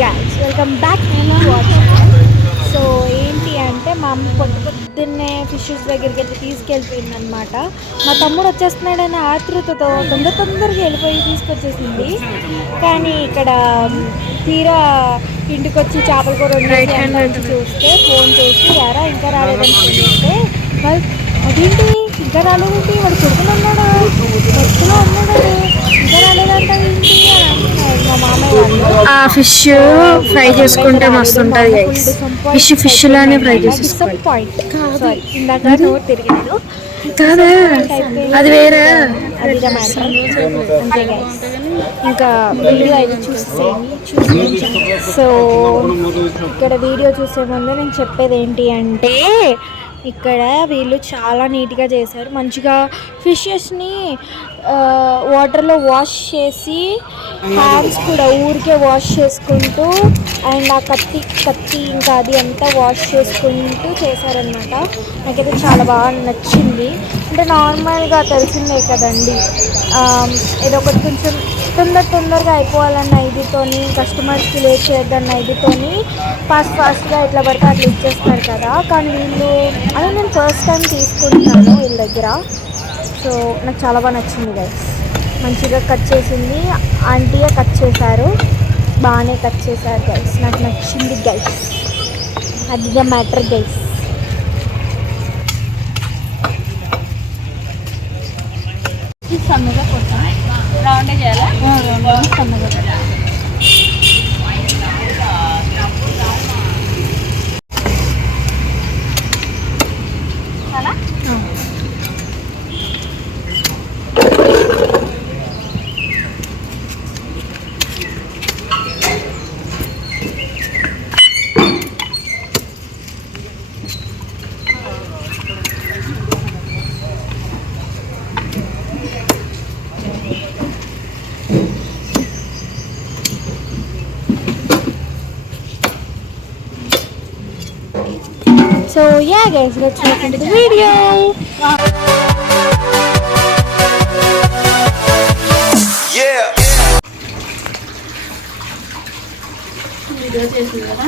Guys welcome back to our channel. So ఏంటి అంటే మా అమ్మ పొద్దున్నే ఫిషెస్ దగ్గరికి అయితే తీసుకెళ్ళిపోయింది అనమాట. మా తమ్ముడు వచ్చేస్తున్నాడని ఆతృతతో తొందరగా వెళ్ళిపోయి తీసుకొచ్చేసింది. కానీ ఇక్కడ తీరా ఇంటికి వచ్చి చేపల కూర వండేసి అంతా వచ్చి చూస్తే ఫోన్ చేసి ఎరా ఇంకా రాలేదని ఫోన్ చేస్తే వాళ్ళు అదేంటి ఇంకా రాలేదేంటి వాడు కొడుకుని ఉన్నాడు బస్సులో ఉన్నాడు ఇంకా రాలేదంట ఏంటి అని అంటున్నారు మా మామయ్య వాళ్ళు. ఆ ఫిష్ ఫ్రై చేసుకుంటే మస్తు ఉంటుంది గైస్. ఫిష్ లానే ఫ్రై చేసుకోవాలి. సారీ ఇందాక నోరు తిరిగినాను. కాదా అది వేరే. అది మ్యాటర్ అంతే గైస్. ఇంకా వీడియో అయితే చూసేయండి. సో ఇక్కడ వీడియో చూసే ముందు నేను చెప్పేది ఏంటి అంటే ఇక్కడ వీళ్ళు చాలా నీట్గా చేశారు. మంచిగా ఫిషెస్ని వాటర్లో వాష్ చేసి హ్యాండ్స్ కూడా ఊరికే వాష్ చేసుకుంటూ అండ్ ఆ కత్తి ఇంకా అది అంతా వాష్ చేసుకుంటూ చేశారనమాట. నాకైతే చాలా బాగా నచ్చింది. అంటే నార్మల్గా తెలిసిందే కదండి, ఏదో ఒకటి కొంచెం తొందరగా అయిపోవాలన్న ఇదితోని కస్టమర్స్కి లేట్ చేయొద్దన్న ఇదితోని ఫాస్ట్గా ఎట్లా పడితే అట్లా ఇచ్చేస్తారు కదా. కానీ వీళ్ళు అది నేను ఫస్ట్ టైం తీసుకుంటున్నాను వీళ్ళ దగ్గర. సో నాకు చాలా బాగా నచ్చింది గైస్. మంచిగా కట్ చేసింది ఆంటీయే కట్ చేశారు, బాగానే కట్ చేశారు గైస్. నాకు నచ్చింది గైస్, అదిగా మ్యాటర్ గైస్. సన్నగా కొట్టాలి, రౌండ్ చేయాలా, సన్నగా చాలా. So yeah guys, let's get into the video. Yeah. Video చేసి కదా.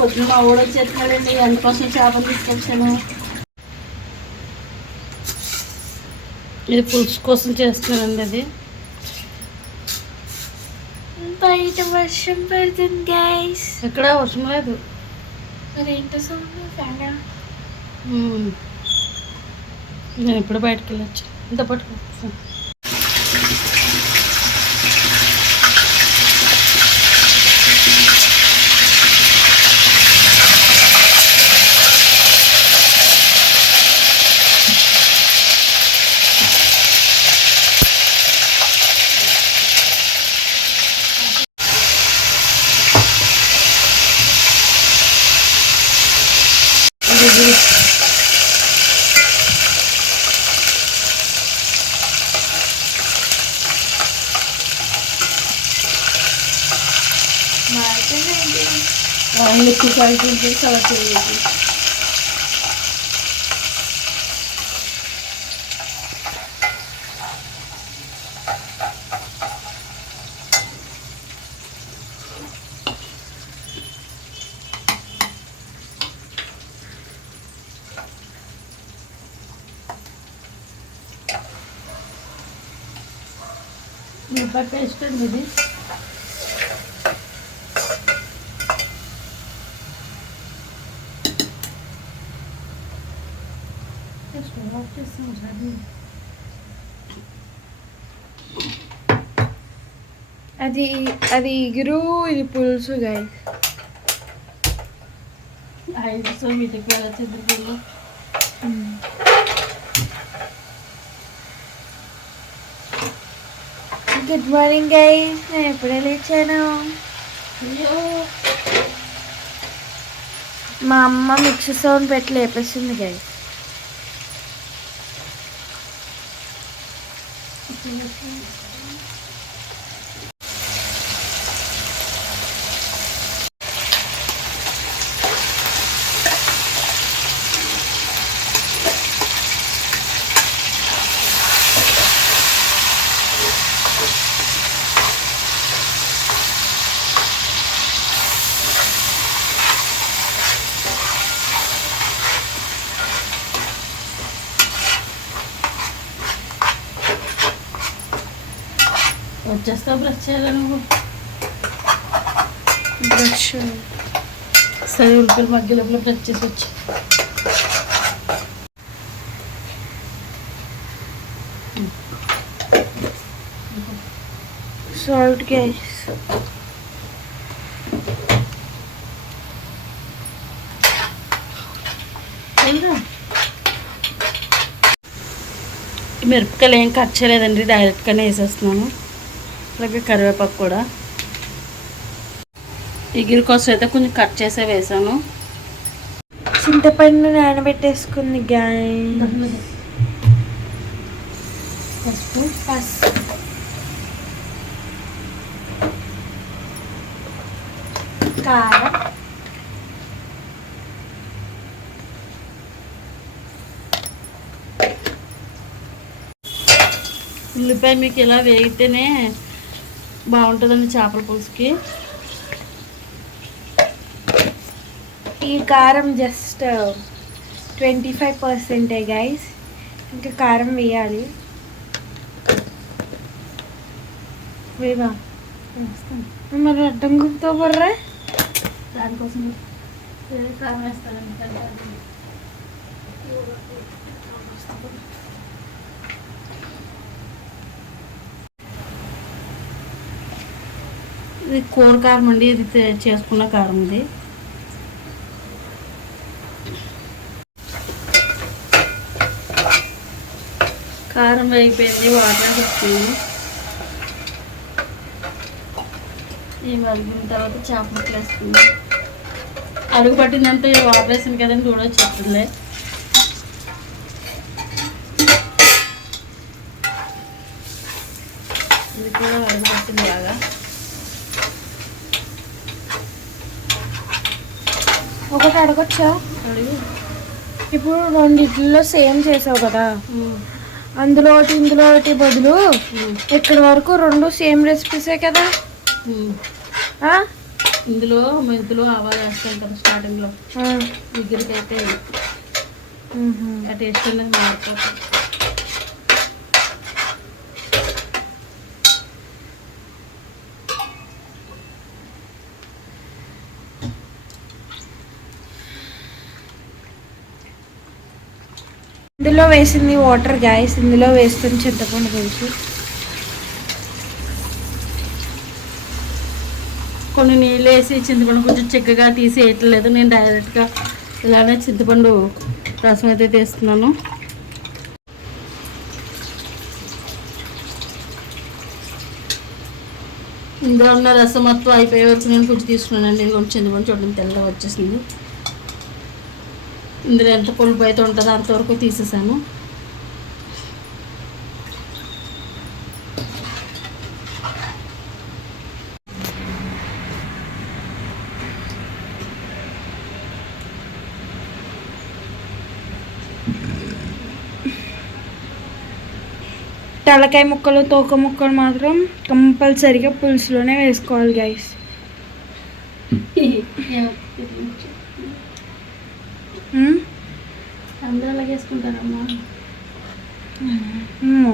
పొద్దున్న మా ఊడు వచ్చేస్తున్నాడండి, అందుకోసం చేపలు తీసుకొచ్చాను. ఇది పులుసు కోసం చేస్తున్నానండి. అది బయట వర్షం పడుతుంది గైస్. ఎక్కడ వర్షం లేదు. మరి ఏంటో సౌండ్ ఫ్యాన్. నేను ఎప్పుడు బయటకు వెళ్ళొచ్చు. ఇంత పట్టుకో. ఎక్కువ క్వాలిటీ ఉంటుంది కలర్ చేయాలి. మిరపకాయ టేస్ట్ ఉంది ఇది. అది ఇగురు, ఇది పులుసు గైస్. సో వీటికి వెళ్ళచ్చు. గుడ్ మార్నింగ్ గైస్, నేను ఎప్పుడే లేచాను. మా అమ్మ మిక్సీ సౌండ్ పెట్టి లేపేసింది గైస్. వచ్చేస్తావు బ్రష్ చేయాలి నువ్వు. బ్రష్ సరే ఉల్లిపాయలు మధ్య లోపల బ్రష్ చేసి వచ్చి. Salt guys. మిరపకాయలు ఏం కట్ చేయలేదండి, డైరెక్ట్గానే వేసేస్తున్నాను. అలాగే కరివేపాకు కూడా ఎగిరి కోసం అయితే కొంచెం కట్ చేసే వేసాను. చింతపండు నానబెట్టేసుకుంది గైస్. పసుపు, కారం, ఉల్లిపాయ మీకు ఇలా వేగితేనే బాగుంటుందండి చేపల పులుసుకి. ఈ కారం జస్ట్ 25% గైస్, ఇంకా కారం వేయాలి. వేవా మరి అడ్డం గుర్తు బర్రా. దానికోసం వేరే కారం వేస్తానండి. ఇది కూర కారం అండి, ఇది చేసుకున్న కారం. ఇది కారం అయిపోయింది, వాటర్ వస్తుంది. ఈ వలిగిన తర్వాత చేప ముక్కలు వేస్తుంది. అడుగు పట్టిందంతా వాటర్ వేసింది కదండి, కూడా చెప్తుందిలే. ఇది కూడా అడుగు పట్టింది బాగా. ఒకటి అడగొచ్చా? అడుగు. ఇప్పుడు రెండిట్లో సేమ్ చేసావు కదా, అందులో ఒకటి ఇందులో ఒకటి బదులు ఇక్కడి వరకు రెండు సేమ్ రెసిపీసే కదా. ఇందులో మెంతులు ఆవాలు వేస్తాం కదా స్టార్టింగ్లో, దగ్గరికి అయితే ఆ టేస్ట్ అనేది మారిపోతుంది. ఇందులో వేసింది వాటర్ గ్యాస్, ఇందులో వేస్తుంది చింతపండు పులుసు. కొన్ని నీళ్ళు వేసి చింతపండు కొంచెం చిక్కగా తీసి వేయట్లేదు, నేను డైరెక్ట్గా ఇలానే చింతపండు రసం అయితే తీస్తున్నాను. ఇందులో ఉన్న రసం మొత్తం అయిపోయే వరకు నేను కొంచెం తీసుకున్నానండి. నేను కొంచెం చింతపండు చూడండి తెల్లగా వచ్చేసింది. ఇందులో ఎంత పులుపు అయితే ఉంటుందో అంతవరకు తీసేసాను. తలకాయ ముక్కలు తోక ముక్కలు మాత్రం కంపల్సరీగా పులుసులోనే వేసుకోవాలి గైస్. అందరూ అలాగే వేసుకుంటారమ్మా.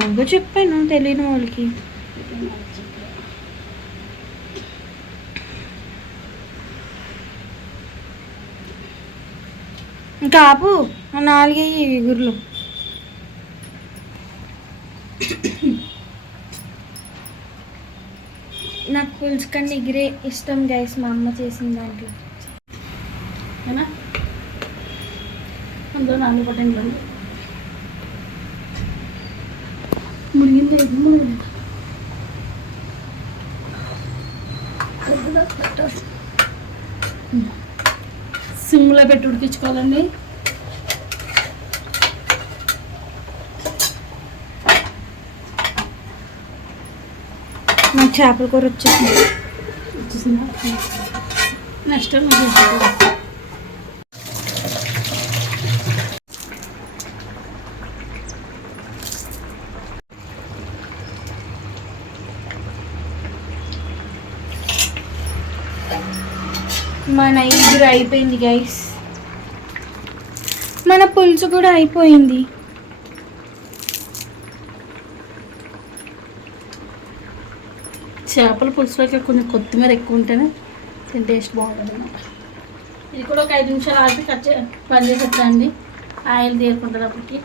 ముందు చెప్పాను తెలియని వాళ్ళకి. ఇంకా ఆపు, 4 ఎగురులు. నాకు పులుసు కన్నా ఎగిరే ఇష్టం గైస్, మా అమ్మ చేసిన దాంట్లో. అందులో నాలుగు పట్టండి మునిగింది. సిమ్లో పెట్టి ఉడికించుకోవాలండి. నాకు చేపల కూర వచ్చేసింది. నెక్స్ట్ మన ఇగురు అయిపోయింది గైస్, మన పులుసు కూడా అయిపోయింది. చేపల పులుసులోకి కొంచెం కొత్తిమీర ఎక్కువ ఉంటేనే దీని టేస్ట్ బాగుంటుంది అన్నమాట. ఇది కూడా ఒక 5 నిమిషాలు ఆగి పని చేసేటండి. ఆయిల్ తీరుకుంటుంది అప్పటికి.